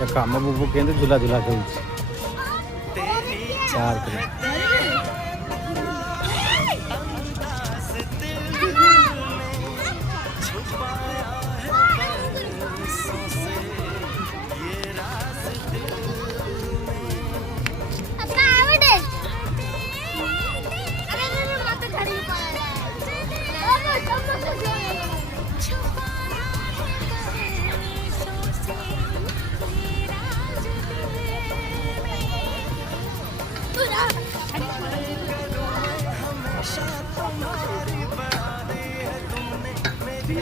देखो आम बुबू के झूला झूला खेलुଛି पार्क रे। हमेशा तुम्हारी बनानी है तुमने मेरी